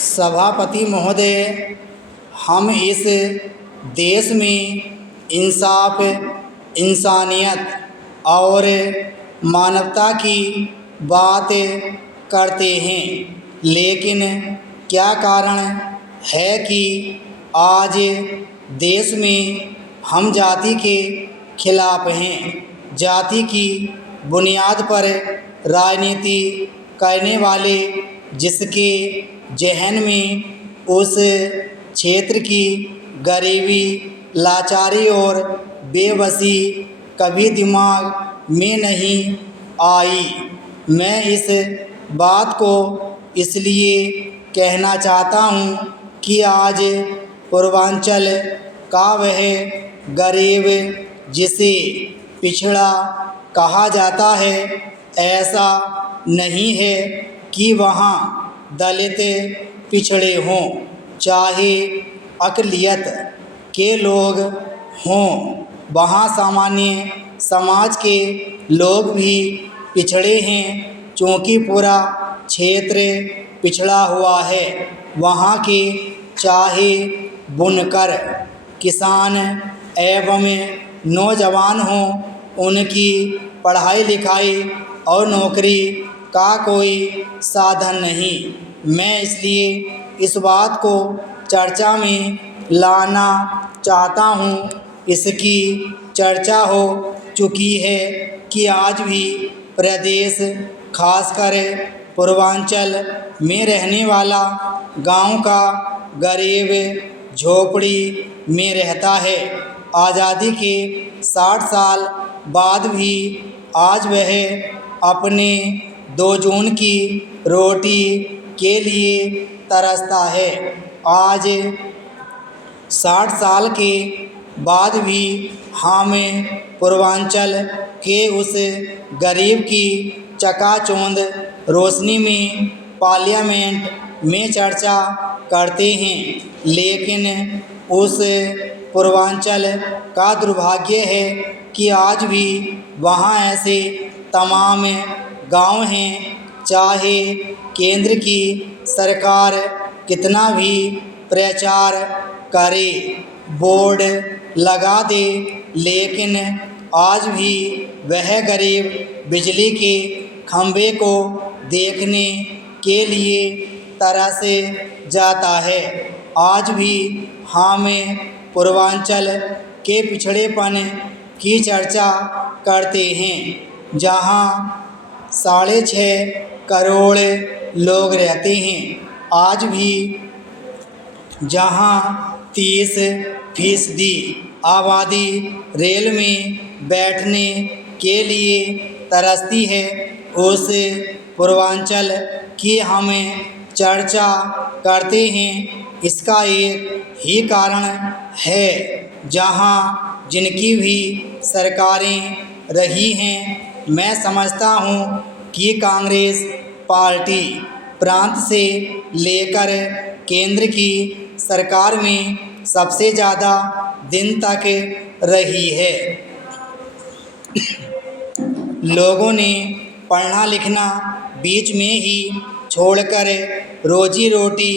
सभापति महोदय, हम इस देश में इंसाफ, इंसानियत और मानवता की बात करते हैं, लेकिन क्या कारण है कि आज देश में हम जाति के खिलाफ हैं। जाति की बुनियाद पर राजनीति करने वाले जिसके ज़हन में उस क्षेत्र की गरीबी, लाचारी और बेबसी कभी दिमाग में नहीं आई। मैं इस बात को इसलिए कहना चाहता हूँ कि आज पूर्वांचल का वह गरीब जिसे पिछड़ा कहा जाता है, ऐसा नहीं है कि वहाँ दलित पिछड़े हों, चाहे अक़लियत के लोग हों, वहाँ सामान्य समाज के लोग भी पिछड़े हैं। चूँकि पूरा क्षेत्र पिछड़ा हुआ है, वहाँ के चाहे बुनकर, किसान एवं नौजवान हों, उनकी पढ़ाई लिखाई और नौकरी का कोई साधन नहीं। मैं इसलिए इस बात को चर्चा में लाना चाहता हूँ। इसकी चर्चा हो चुकी है कि आज भी प्रदेश, खासकर पूर्वांचल में रहने वाला गांव का गरीब झोपड़ी में रहता है। आज़ादी के 60 साल बाद भी आज वह अपने 2 जून की रोटी के लिए तरसता है। आज 60 साल के बाद भी हम पूर्वांचल के उस गरीब की चकाचौंध रोशनी में पार्लियामेंट में चर्चा करते हैं, लेकिन उस पूर्वांचल का दुर्भाग्य है कि आज भी वहाँ ऐसे तमाम गांव हैं, चाहे केंद्र की सरकार कितना भी प्रचार करे, बोर्ड लगा दे, लेकिन आज भी वह गरीब बिजली के खंभे को देखने के लिए तरस जाता है। आज भी हम पूर्वांचल के पिछड़ेपन की चर्चा करते हैं, जहां 6.5 करोड़ लोग रहते हैं। आज भी जहां 30% आबादी रेल में बैठने के लिए तरसती है, उस पूर्वांचल की हम चर्चा करते हैं। इसका एक ही कारण है, जहां जिनकी भी सरकारें रही हैं, मैं समझता हूं कि कांग्रेस पार्टी प्रांत से लेकर केंद्र की सरकार में सबसे ज़्यादा दिन तक रही है। लोगों ने पढ़ना लिखना बीच में ही छोड़कर रोजी रोटी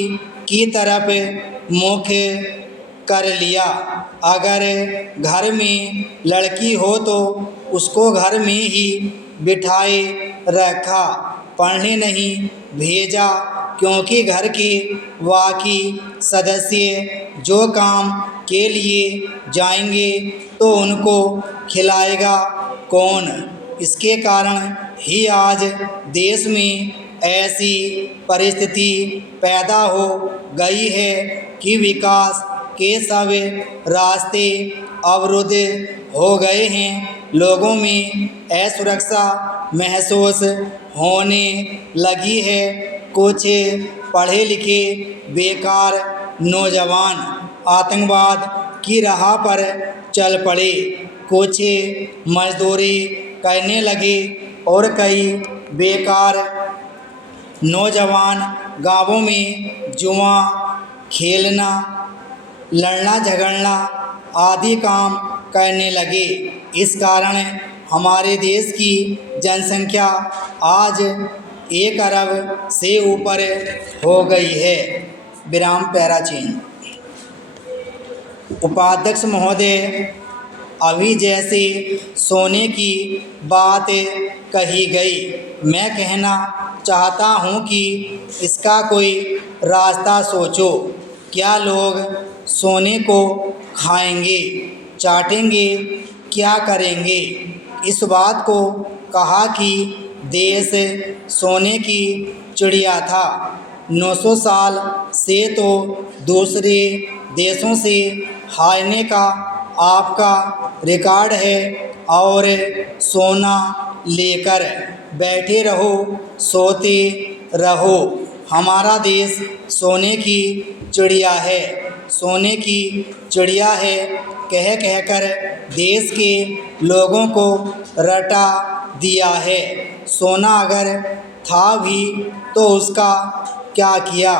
की तरफ मुख कर लिया। अगर घर में लड़की हो तो उसको घर में ही बिठाए रखा, पढ़ने नहीं भेजा, क्योंकि घर के बाकी सदस्य जो काम के लिए जाएंगे तो उनको खिलाएगा कौन। इसके कारण ही आज देश में ऐसी परिस्थिति पैदा हो गई है कि विकास के सब रास्ते अवरुद्ध हो गए हैं। लोगों में असुरक्षा महसूस होने लगी है। कुछ पढ़े लिखे बेकार नौजवान आतंकवाद की राह पर चल पड़े, कुछ मजदूरी करने लगे और कई बेकार नौजवान गांवों में जुआ खेलना, लड़ना झगड़ना आदि काम करने लगे। इस कारण हमारे देश की जनसंख्या आज 1 अरब से ऊपर हो गई है। विराम पैराचीन। उपाध्यक्ष महोदय, अभी जैसे सोने की बात कही गई, मैं कहना चाहता हूँ कि इसका कोई रास्ता सोचो। क्या लोग सोने को खाएंगे, चाटेंगे, क्या करेंगे? इस बात को कहा कि देश सोने की चिड़िया था। 900 साल से तो दूसरे देशों से हारने का आपका रिकॉर्ड है और सोना लेकर बैठे रहो, सोते रहो। हमारा देश सोने की चिड़िया है, सोने की चिड़िया है कह कहकर देश के लोगों को रटा दिया है। सोना अगर था भी तो उसका क्या किया?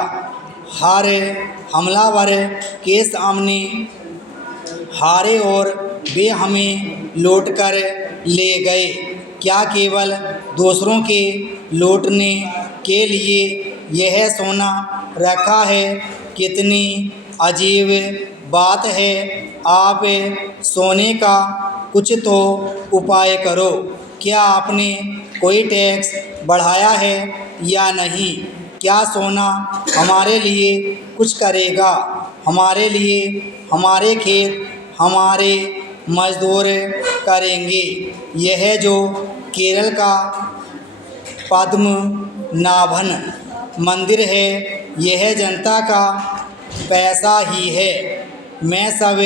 हर हमलावर के सामने हारे और वे हमें लूट कर ले गए। क्या केवल दूसरों के लूटने के लिए यह सोना रखा है? कितनी अजीब बात है। आप सोने का कुछ तो उपाय करो। क्या आपने कोई टैक्स बढ़ाया है या नहीं? क्या सोना हमारे लिए कुछ करेगा? हमारे लिए हमारे खेत, हमारे मजदूर करेंगे। यह जो केरल का पद्मनाभन मंदिर है, यह जनता का पैसा ही है। मैं सब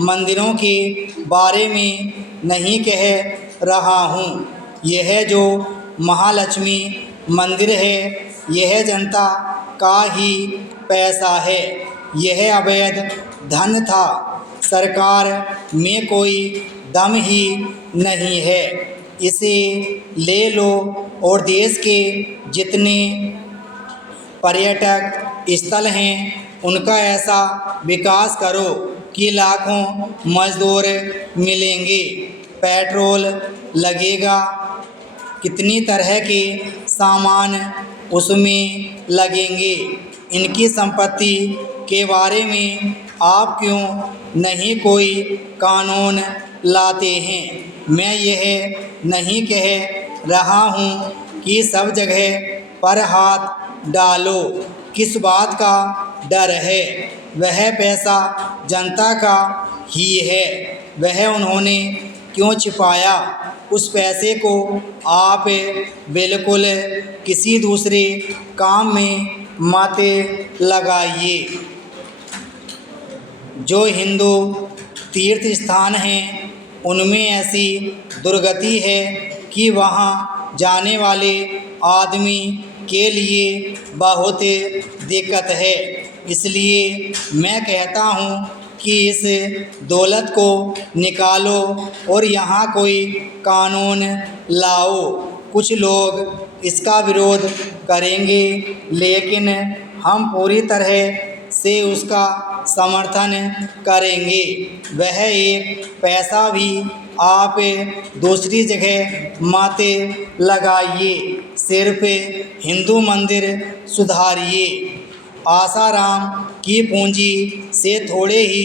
मंदिरों के बारे में नहीं कह रहा हूँ। यह जो महालक्ष्मी मंदिर है, यह जनता का ही पैसा है। यह अवैध धन था। सरकार में कोई दम ही नहीं है। इसे ले लो और देश के जितने पर्यटक स्थल हैं उनका ऐसा विकास करो कि लाखों मजदूर मिलेंगे, पेट्रोल लगेगा, कितनी तरह के सामान उसमें लगेंगे। इनकी संपत्ति के बारे में आप क्यों नहीं कोई कानून लाते हैं? मैं यह नहीं कह रहा हूँ कि सब जगह पर हाथ डालो। किस बात का डर है? वह पैसा जनता का ही है। वह उन्होंने क्यों छिपाया? उस पैसे को आप बिल्कुल किसी दूसरे काम में मत लगाइए। जो हिंदू तीर्थ स्थान हैं उनमें ऐसी दुर्गति है कि वहाँ जाने वाले आदमी के लिए बहुत दिक्कत है। इसलिए मैं कहता हूँ कि इस दौलत को निकालो और यहाँ कोई कानून लाओ। कुछ लोग इसका विरोध करेंगे, लेकिन हम पूरी तरह से उसका समर्थन करेंगे। वह एक पैसा भी आप दूसरी जगह मत लगाइए, सिर्फ हिंदू मंदिर सुधारिए। आसाराम की पूंजी से थोड़े ही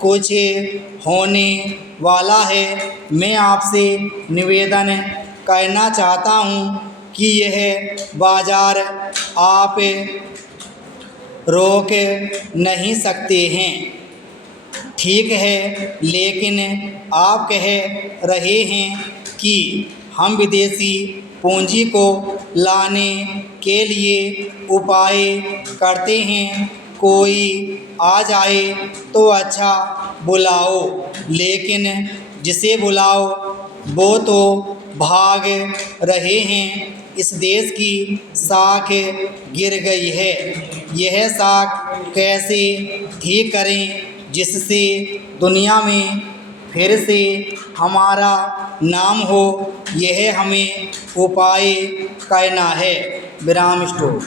कुछ होने वाला है। मैं आपसे निवेदन करना चाहता हूँ कि यह बाज़ार आप रोक नहीं सकते हैं, ठीक है, लेकिन आप कह रहे हैं कि हम विदेशी पूंजी को लाने के लिए उपाय करते हैं। कोई आ जाए तो अच्छा बुलाओ, लेकिन जिसे बुलाओ वो तो भाग रहे हैं। इस देश की साख गिर गई है। यह साख कैसे ठीक करें जिससे दुनिया में फिर से हमारा नाम हो? यह हमें उपाय करना है। विराम स्टोर।